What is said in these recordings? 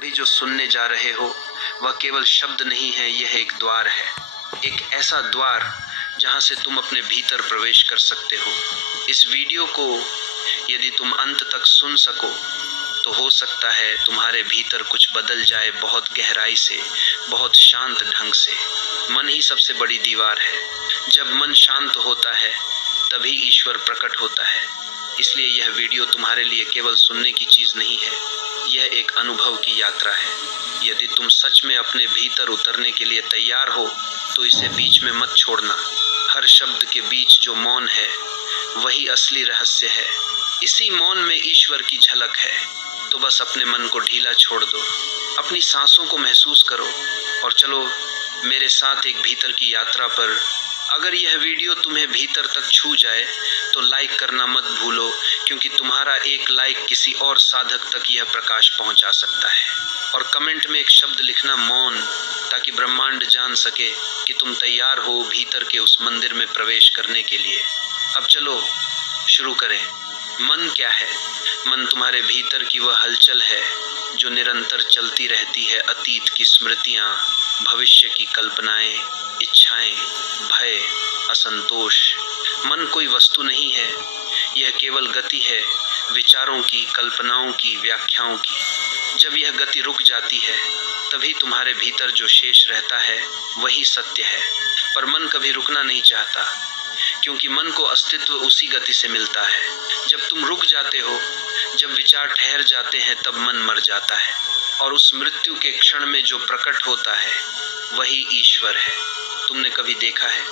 अभी जो सुनने जा रहे हो वह केवल शब्द नहीं है, यह एक द्वार है। एक ऐसा द्वार जहां से तुम अपने भीतर प्रवेश कर सकते हो। इस वीडियो को यदि तुम अंत तक सुन सको तो हो सकता है तुम्हारे भीतर कुछ बदल जाए, बहुत गहराई से, बहुत शांत ढंग से। मन ही सबसे बड़ी दीवार है। जब मन शांत होता है तभी ईश्वर प्रकट होता है। इसलिए यह वीडियो तुम्हारे लिए केवल सुनने की चीज नहीं है, यह एक अनुभव की यात्रा है। यदि तुम सच में अपने भीतर उतरने के लिए तैयार हो तो इसे बीच में मत छोड़ना। हर शब्द के बीच जो मौन है वही असली रहस्य है। इसी मौन में ईश्वर की झलक है। तो बस अपने मन को ढीला छोड़ दो, अपनी सांसों को महसूस करो और चलो मेरे साथ एक भीतर की यात्रा पर। अगर यह वीडियो तुम्हें भीतर तक छू जाए तो लाइक करना मत भूलो, क्योंकि तुम्हारा एक लाइक किसी और साधक तक यह प्रकाश पहुंचा सकता है। और कमेंट में एक शब्द लिखना, मौन, ताकि ब्रह्मांड जान सके कि तुम तैयार हो भीतर के उस मंदिर में प्रवेश करने के लिए। अब चलो शुरू करें। मन क्या है? मन तुम्हारे भीतर की वह हलचल है जो निरंतर चलती रहती है। अतीत की स्मृतियां, भविष्य की कल्पनाएं, इच्छाएं, भय, असंतोष। मन कोई वस्तु नहीं है, यह केवल गति है, विचारों की, कल्पनाओं की, व्याख्याओं की। जब यह गति रुक जाती है तभी तुम्हारे भीतर जो शेष रहता है वही सत्य है। पर मन कभी रुकना नहीं चाहता, क्योंकि मन को अस्तित्व उसी गति से मिलता है। जब तुम रुक जाते हो, जब विचार ठहर जाते हैं, तब मन मर जाता है। और उस मृत्यु के क्षण में जो प्रकट होता है वही ईश्वर है। तुमने कभी देखा है,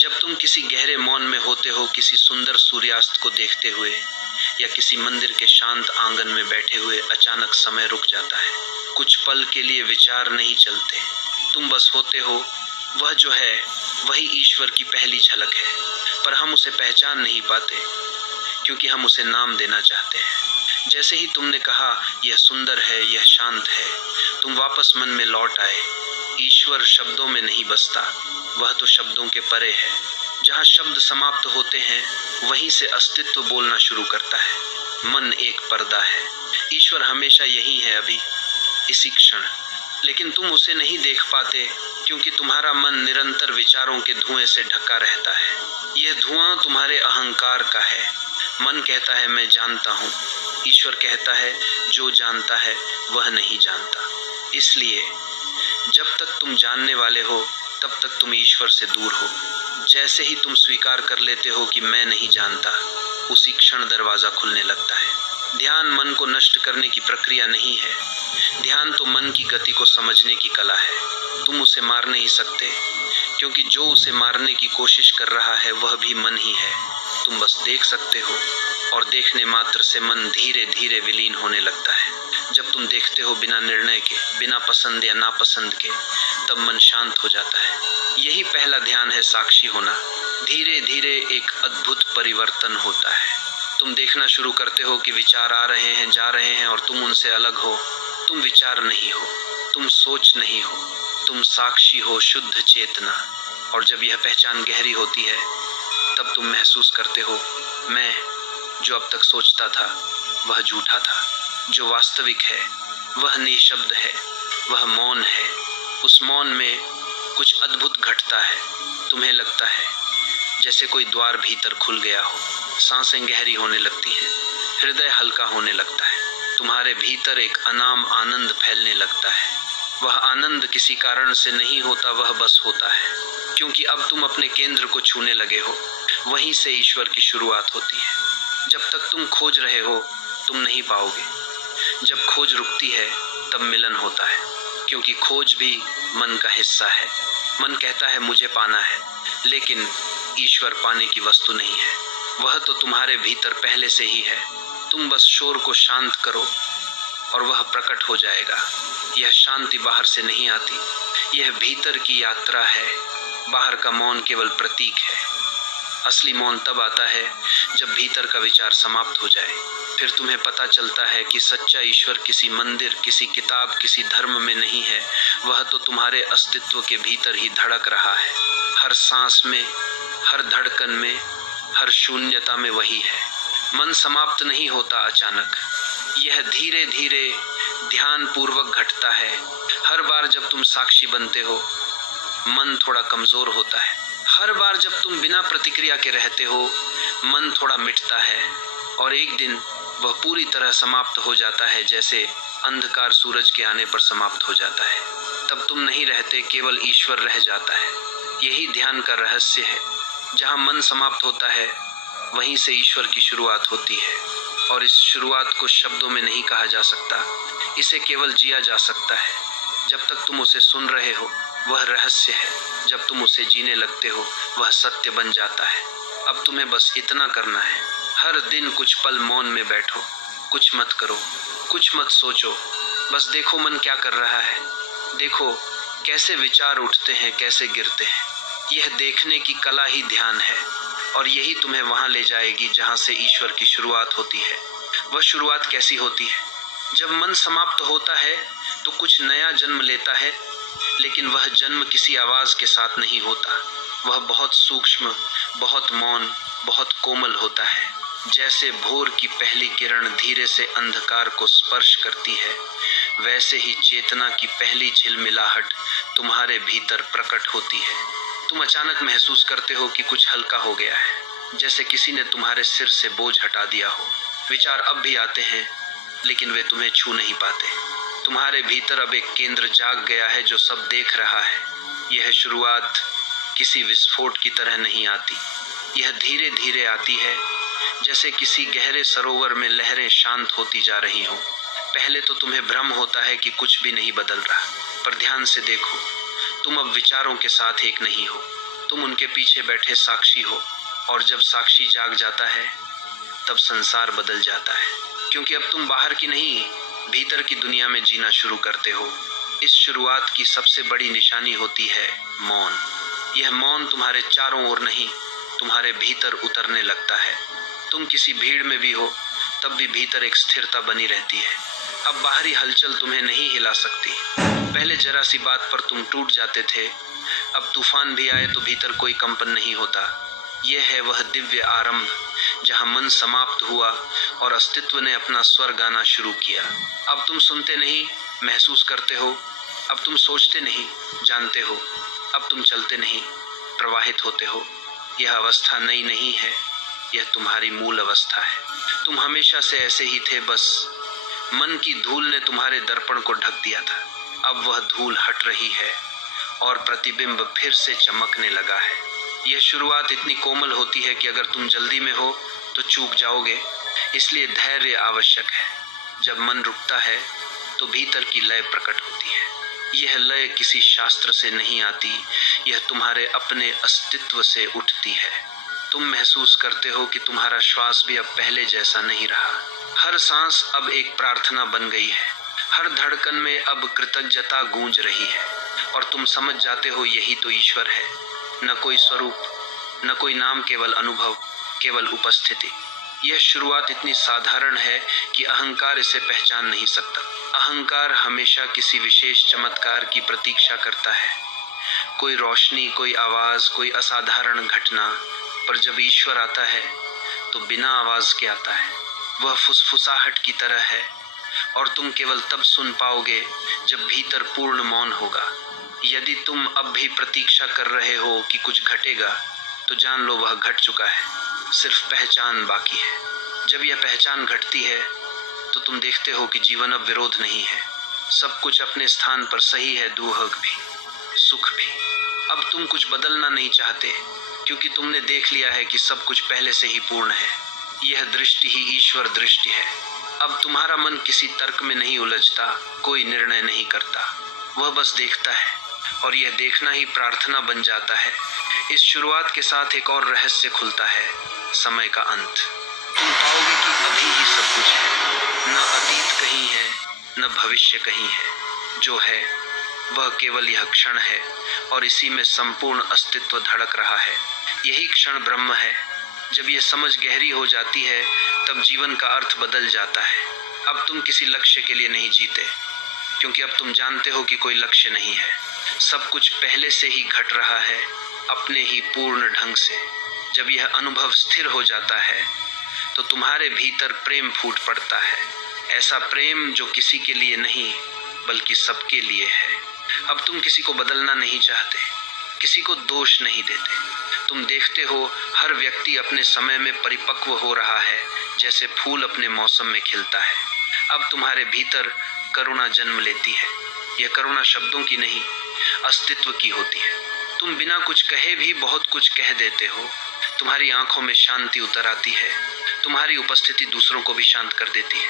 जब तुम किसी गहरे मौन में होते हो, किसी सुंदर सूर्यास्त को देखते हुए या किसी मंदिर के शांत आंगन में बैठे हुए, अचानक समय रुक जाता है। कुछ पल के लिए विचार नहीं चलते, तुम बस होते हो। वह जो है वही ईश्वर की पहली झलक है। पर हम उसे पहचान नहीं पाते, क्योंकि हम उसे नाम देना चाहते हैं। जैसे ही तुमने कहा यह सुंदर है, यह शांत है, तुम वापस मन में लौट आए। ईश्वर शब्दों में नहीं बसता, वह तो शब्दों के परे है। जहाँ शब्द समाप्त होते हैं वहीं से अस्तित्व बोलना शुरू करता है। मन एक पर्दा है, ईश्वर हमेशा यही है, अभी इसी क्षण। लेकिन तुम उसे नहीं देख पाते, क्योंकि तुम्हारा मन निरंतर विचारों के धुएं से ढका रहता है। यह धुआं तुम्हारे अहंकार का है। मन कहता है मैं जानता हूँ, ईश्वर कहता है जो जानता है वह नहीं जानता। इसलिए जब तक तुम जानने वाले हो तब तक तुम ईश्वर से दूर हो। जैसे ही तुम स्वीकार कर लेते हो कि मैं नहीं जानता, उसी क्षण दरवाजा खुलने लगता है। ध्यान मन को नष्ट करने की प्रक्रिया नहीं है, ध्यान तो मन की गति को समझने की कला है। तुम उसे मार नहीं सकते, क्योंकि जो उसे मारने की कोशिश कर रहा है वह भी मन ही है। तुम बस देख सकते हो, और देखने मात्र से मन धीरे धीरे विलीन होने लगता है। जब तुम देखते हो बिना निर्णय के, बिना पसंद या नापसंद के, तब मन शांत हो जाता है। यही पहला ध्यान है, साक्षी होना। धीरे धीरे एक अद्भुत परिवर्तन होता है। तुम देखना शुरू करते हो कि विचार आ रहे हैं, जा रहे हैं, और तुम उनसे अलग हो। तुम विचार नहीं हो, तुम सोच नहीं हो, तुम साक्षी हो, शुद्ध चेतना। और जब यह पहचान गहरी होती है तब तुम महसूस करते हो, मैं जो अब तक सोचता था वह झूठा था। जो वास्तविक है वह निशब्द है, वह मौन है। उस मौन में कुछ अद्भुत घटता है। तुम्हें लगता है जैसे कोई द्वार भीतर खुल गया हो। सांसें गहरी होने लगती हैं, हृदय हल्का होने लगता है। तुम्हारे भीतर एक अनाम आनंद फैलने लगता है। वह आनंद किसी कारण से नहीं होता, वह बस होता है, क्योंकि अब तुम अपने केंद्र को छूने लगे हो। वहीं से ईश्वर की शुरुआत होती है। जब तक तुम खोज रहे हो तुम नहीं पाओगे। जब खोज रुकती है तब मिलन होता है, क्योंकि खोज भी मन का हिस्सा है। मन कहता है मुझे पाना है, लेकिन ईश्वर पाने की वस्तु नहीं है, वह तो तुम्हारे भीतर पहले से ही है। तुम बस शोर को शांत करो और वह प्रकट हो जाएगा। यह शांति बाहर से नहीं आती, यह भीतर की यात्रा है। बाहर का मौन केवल प्रतीक है। असली मौन तब आता है जब भीतर का विचार समाप्त हो जाए। फिर तुम्हें पता चलता है कि सच्चा ईश्वर किसी मंदिर, किसी किताब, किसी धर्म में नहीं है, वह तो तुम्हारे अस्तित्व के भीतर ही धड़क रहा है। हर सांस में, हर धड़कन में, हर शून्यता में वही है। मन समाप्त नहीं होता अचानक, यह धीरे धीरे ध्यान पूर्वक घटता है। हर बार जब तुम साक्षी बनते हो, मन थोड़ा कमजोर होता है। हर बार जब तुम बिना प्रतिक्रिया के रहते हो, मन थोड़ा मिटता है और एक दिन वह पूरी तरह समाप्त हो जाता है, जैसे अंधकार सूरज के आने पर समाप्त हो जाता है। तब तुम नहीं रहते, केवल ईश्वर रह जाता है। यही ध्यान का रहस्य है। जहाँ मन समाप्त होता है, वहीं से ईश्वर की शुरुआत होती है और इस शुरुआत को शब्दों में नहीं कहा जा सकता, इसे केवल जिया जा सकता है। जब तक तुम उसे सुन रहे हो, वह रहस्य है। जब तुम उसे जीने लगते हो, वह सत्य बन जाता है। अब तुम्हें बस इतना करना है, हर दिन कुछ पल मौन में बैठो, कुछ मत करो, कुछ मत सोचो, बस देखो मन क्या कर रहा है। देखो कैसे विचार उठते हैं, कैसे गिरते हैं। यह देखने की कला ही ध्यान है और यही तुम्हें वहां ले जाएगी जहां से ईश्वर की शुरुआत होती है। वह शुरुआत कैसी होती है? जब मन समाप्त होता है तो कुछ नया जन्म लेता है, लेकिन वह जन्म किसी आवाज के साथ नहीं होता। वह बहुत सूक्ष्म, बहुत मौन, बहुत कोमल होता है। जैसे भोर की पहली किरण धीरे से अंधकार को स्पर्श करती है, वैसे ही चेतना की पहली झिलमिलाहट तुम्हारे भीतर प्रकट होती है। तुम अचानक महसूस करते हो कि कुछ हल्का हो गया है, जैसे किसी ने तुम्हारे सिर से बोझ हटा दिया हो। विचार अब भी आते हैं, लेकिन वे तुम्हें छू नहीं पाते। तुम्हारे भीतर अब एक केंद्र जाग गया है जो सब देख रहा है। यह शुरुआत किसी विस्फोट की तरह नहीं आती, यह धीरे धीरे आती है, जैसे किसी गहरे सरोवर में लहरें शांत होती जा रही हो। पहले तो तुम्हें भ्रम होता है कि कुछ भी नहीं बदल रहा, पर ध्यान से देखो, तुम अब विचारों के साथ एक नहीं हो, तुम उनके पीछे बैठे साक्षी हो। और जब साक्षी जाग जाता है, तब संसार बदल जाता है, क्योंकि अब तुम बाहर की नहीं, भीतर की दुनिया में जीना शुरू करते हो। इस शुरुआत की सबसे बड़ी निशानी होती है मौन। यह मौन तुम्हारे चारों ओर नहीं, तुम्हारे भीतर उतरने लगता है। तुम किसी भीड़ में भी हो, तब भी भीतर एक स्थिरता बनी रहती है। अब बाहरी हलचल तुम्हें नहीं हिला सकती। पहले जरा सी बात पर तुम टूट जाते थे, अब तूफान भी आए तो भीतर कोई कंपन नहीं होता। यह है वह दिव्य आरंभ जहां मन समाप्त हुआ और अस्तित्व ने अपना स्वर गाना शुरू किया। अब तुम सुनते नहीं, महसूस करते हो। अब तुम सोचते नहीं, जानते हो। अब तुम चलते नहीं, प्रवाहित होते हो। यह अवस्था नई नहीं है, यह तुम्हारी मूल अवस्था है। तुम हमेशा से ऐसे ही थे, बस मन की धूल ने तुम्हारे दर्पण को ढक दिया था। अब वह धूल हट रही है और प्रतिबिंब फिर से चमकने लगा है। यह शुरुआत इतनी कोमल होती है कि अगर तुम जल्दी में हो तो चूक जाओगे, इसलिए धैर्य आवश्यक है। जब मन रुकता है तो भीतर की लय प्रकट होती है। यह लय किसी शास्त्र से नहीं आती, यह तुम्हारे अपने अस्तित्व से उठती है। तुम महसूस करते हो कि तुम्हारा श्वास भी अब पहले जैसा नहीं रहा। हर सांस अब एक प्रार्थना बन गई है, हर धड़कन में अब कृतज्ञता गूंज रही है और तुम समझ जाते हो यही तो ईश्वर है। न कोई स्वरूप, न कोई नाम, केवल अनुभव, केवल उपस्थिति। यह शुरुआत इतनी साधारण है कि अहंकार इसे पहचान नहीं सकता। अहंकार हमेशा किसी विशेष चमत्कार की प्रतीक्षा करता है, कोई रोशनी, कोई आवाज, कोई असाधारण घटना। पर जब ईश्वर आता है तो बिना आवाज के आता है। वह फुसफुसाहट की तरह है और तुम केवल तब सुन पाओगे जब भीतर पूर्ण मौन होगा। यदि तुम अब भी प्रतीक्षा कर रहे हो कि कुछ घटेगा, तो जान लो वह घट चुका है, सिर्फ पहचान बाकी है। जब यह पहचान घटती है तो तुम देखते हो कि जीवन अब विरोध नहीं है, सब कुछ अपने स्थान पर सही है, दुख भी, सुख भी। अब तुम कुछ बदलना नहीं चाहते, क्योंकि तुमने देख लिया है कि सब कुछ पहले से ही पूर्ण है। यह दृष्टि ही ईश्वर दृष्टि है। अब तुम्हारा मन किसी तर्क में नहीं उलझता, कोई निर्णय नहीं करता, वह बस देखता है और यह देखना ही प्रार्थना बन जाता है। इस शुरुआत के साथ एक और रहस्य खुलता है, समय का अंत। तुम पाओगे कि अभी ही सब कुछ है, न अतीत कहीं है, न भविष्य कहीं है। जो है वह केवल यह क्षण है और इसी में संपूर्ण अस्तित्व धड़क रहा है। यही क्षण ब्रह्म है। जब यह समझ गहरी हो जाती है, तब जीवन का अर्थ बदल जाता है। अब तुम किसी लक्ष्य के लिए नहीं जीते, क्योंकि अब तुम जानते हो कि कोई लक्ष्य नहीं है। सब कुछ पहले से ही घट रहा है, अपने ही पूर्ण ढंग से। जब यह अनुभव स्थिर हो जाता है, तो तुम्हारे भीतर प्रेम फूट पड़ता है। ऐसा प्रेम जो किसी के लिए नहीं बल्कि सबके लिए है। अब तुम किसी को बदलना नहीं चाहते, किसी को दोष नहीं देते। तुम देखते हो हर व्यक्ति अपने समय में परिपक्व हो रहा है, जैसे फूल अपने मौसम में खिलता है। अब तुम्हारे भीतर करुणा जन्म लेती है। यह करुणा शब्दों की नहीं, अस्तित्व की होती है। तुम बिना कुछ कहे भी बहुत कुछ कह देते हो। तुम्हारी आंखों में शांति उतर आती है। तुम्हारी उपस्थिति दूसरों को भी शांत कर देती है।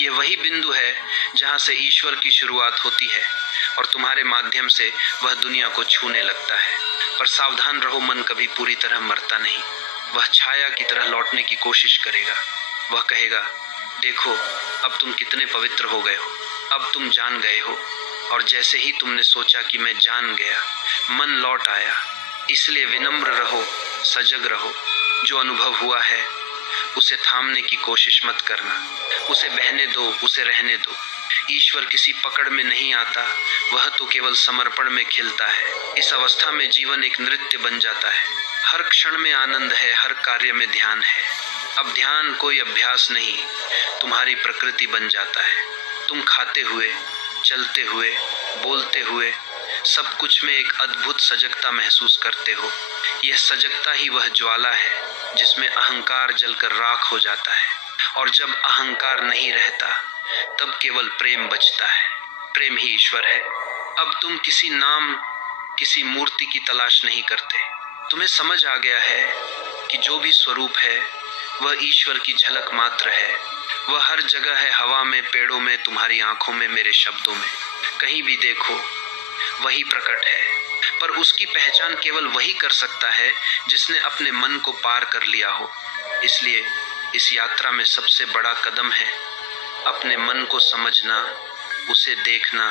यह वही बिंदु है जहां से ईश्वर की शुरुआत होती है और तुम्हारे माध्यम से वह दुनिया को छूने लगता है। पर सावधान रहो, मन कभी पूरी तरह मरता नहीं। वह छाया की तरह लौटने की कोशिश करेगा। वह कहेगा, देखो अब तुम कितने पवित्र हो गए हो, अब तुम जान गए हो। और जैसे ही तुमने सोचा कि मैं जान गया, मन लौट आया। इसलिए विनम्र रहो, सजग रहो। जो अनुभव हुआ है उसे थामने की कोशिश मत करना। उसे बहने दो, उसे रहने दो। ईश्वर किसी पकड़ में नहीं आता, वह तो केवल समर्पण में खिलता है। इस अवस्था में जीवन एक नृत्य बन जाता है। हर क्षण में आनंद है, हर कार्य में ध्यान है। अब ध्यान कोई अभ्यास नहीं, तुम्हारी प्रकृति बन जाता है। तुम खाते हुए, चलते हुए, बोलते हुए सब कुछ में एक अद्भुत सजगता महसूस करते हो। यह सजगता ही वह ज्वाला है जिसमें अहंकार जलकर राख हो जाता है। और जब अहंकार नहीं रहता तब केवल प्रेम बचता है। प्रेम ही ईश्वर है। अब तुम किसी नाम, किसी मूर्ति की तलाश नहीं करते। तुम्हें समझ आ गया है कि जो भी स्वरूप है वह ईश्वर की झलक मात्र है। वह हर जगह है, हवा में, पेड़ों में, तुम्हारी आंखों में, मेरे शब्दों में। कहीं भी देखो वही प्रकट है। पर उसकी पहचान केवल वही कर सकता है जिसने अपने मन को पार कर लिया हो। इसलिए इस यात्रा में सबसे बड़ा कदम है अपने मन को समझना, उसे देखना,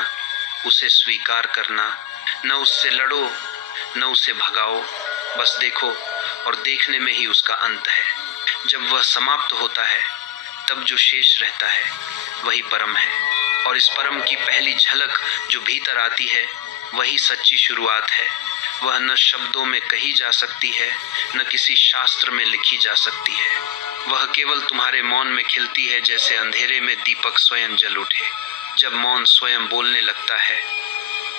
उसे स्वीकार करना। न उससे लड़ो, न उसे भगाओ, बस देखो। और देखने में ही उसका अंत है। जब वह समाप्त होता है तब जो शेष रहता है वही परम है। और इस परम की पहली झलक जो भीतर आती है वही सच्ची शुरुआत है। वह न शब्दों में कही जा सकती है, न किसी शास्त्र में लिखी जा सकती है। वह केवल तुम्हारे मौन में खिलती है, जैसे अंधेरे में दीपक स्वयं जल उठे। जब मौन स्वयं बोलने लगता है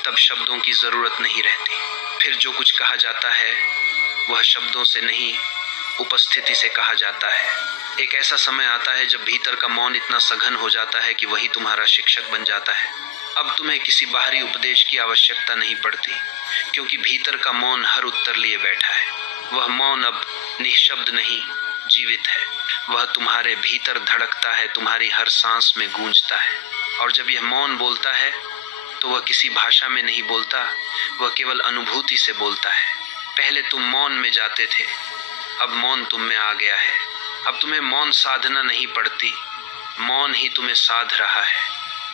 तब शब्दों की जरूरत नहीं रहती। फिर जो कुछ कहा जाता है वह शब्दों से नहीं, उपस्थिति से कहा जाता है। एक ऐसा समय आता है जब भीतर का मौन इतना सघन हो जाता है कि वही तुम्हारा शिक्षक बन जाता है। अब तुम्हें किसी बाहरी उपदेश की आवश्यकता नहीं पड़ती, क्योंकि भीतर का मौन हर उत्तर लिए बैठा है। वह मौन अब निःशब्द नहीं, जीवित है। वह तुम्हारे भीतर धड़कता है, तुम्हारी हर सांस में गूंजता है। और जब यह मौन बोलता है तो वह किसी भाषा में नहीं बोलता, वह केवल अनुभूति से बोलता है। पहले तुम मौन में जाते थे, अब मौन तुम में आ गया है। अब तुम्हें मौन साधना नहीं पड़ती, मौन ही तुम्हें साध रहा है।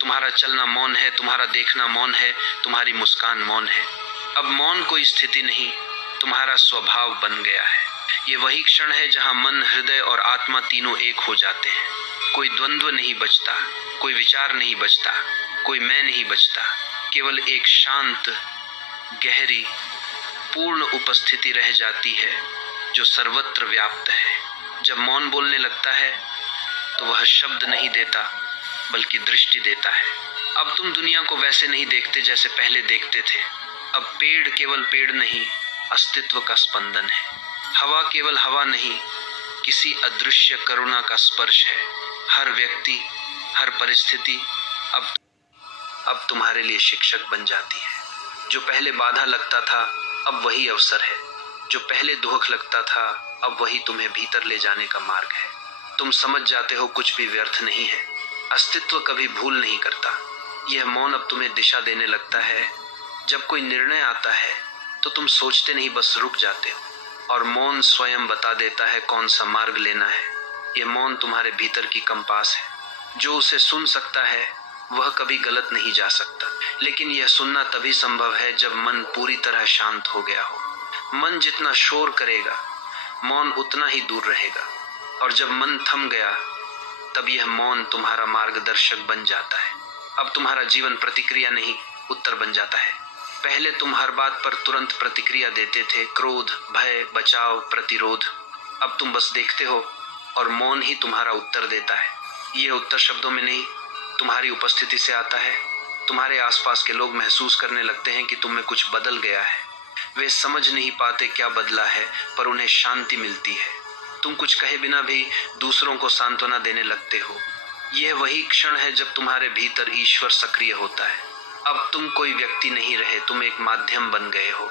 तुम्हारा चलना मौन है, तुम्हारा देखना मौन है, तुम्हारी मुस्कान मौन है। अब मौन कोई स्थिति नहीं, तुम्हारा स्वभाव बन गया है। ये वही क्षण है जहां मन, हृदय और आत्मा तीनों एक हो जाते हैं। कोई द्वंद्व नहीं बचता, कोई विचार नहीं बचता, कोई मैं नहीं बचता। केवल एक शांत, गहरी, पूर्ण उपस्थिति रह जाती है जो सर्वत्र व्याप्त है। जब मौन बोलने लगता है तो वह शब्द नहीं देता बल्कि दृष्टि देता है। अब तुम दुनिया को वैसे नहीं देखते जैसे पहले देखते थे। अब पेड़ केवल पेड़ नहीं, अस्तित्व का स्पंदन है। हवा केवल हवा नहीं, किसी अदृश्य करुणा का स्पर्श है। हर व्यक्ति, हर परिस्थिति अब तुम्हारे लिए शिक्षक बन जाती है। जो पहले बाधा लगता था अब वही अवसर है। जो पहले दुख लगता था अब वही तुम्हें भीतर ले जाने का मार्ग है। तुम समझ जाते हो कुछ भी व्यर्थ नहीं है। अस्तित्व कभी भूल नहीं करता। यह मौन अब तुम्हें दिशा देने लगता है। जब कोई निर्णय आता है तो तुम सोचते नहीं, बस रुक जाते हो। और मौन स्वयं बता देता है कौन सा मार्ग लेना है। यह मौन तुम्हारे भीतर की कंपास है। जो उसे सुन सकता है वह कभी गलत नहीं जा सकता। लेकिन यह सुनना तभी संभव है जब मन पूरी तरह शांत हो गया हो। मन जितना शोर करेगा मौन उतना ही दूर रहेगा। और जब मन थम गया तब यह मौन तुम्हारा मार्गदर्शक बन जाता है। अब तुम्हारा जीवन प्रतिक्रिया नहीं, उत्तर बन जाता है। पहले तुम हर बात पर तुरंत प्रतिक्रिया देते थे, क्रोध, भय, बचाव, प्रतिरोध। अब तुम बस देखते हो और मौन ही तुम्हारा उत्तर देता है। ये उत्तर शब्दों में नहीं, तुम्हारी उपस्थिति से आता है। तुम्हारे आसपास के लोग महसूस करने लगते हैं कि तुम में कुछ बदल गया है। वे समझ नहीं पाते क्या बदला है, पर उन्हें शांति मिलती है। तुम कुछ कहे बिना भी दूसरों को सांत्वना देने लगते हो। यह वही क्षण है जब तुम्हारे भीतर ईश्वर सक्रिय होता है। अब तुम कोई व्यक्ति नहीं रहे, तुम एक माध्यम बन गए हो।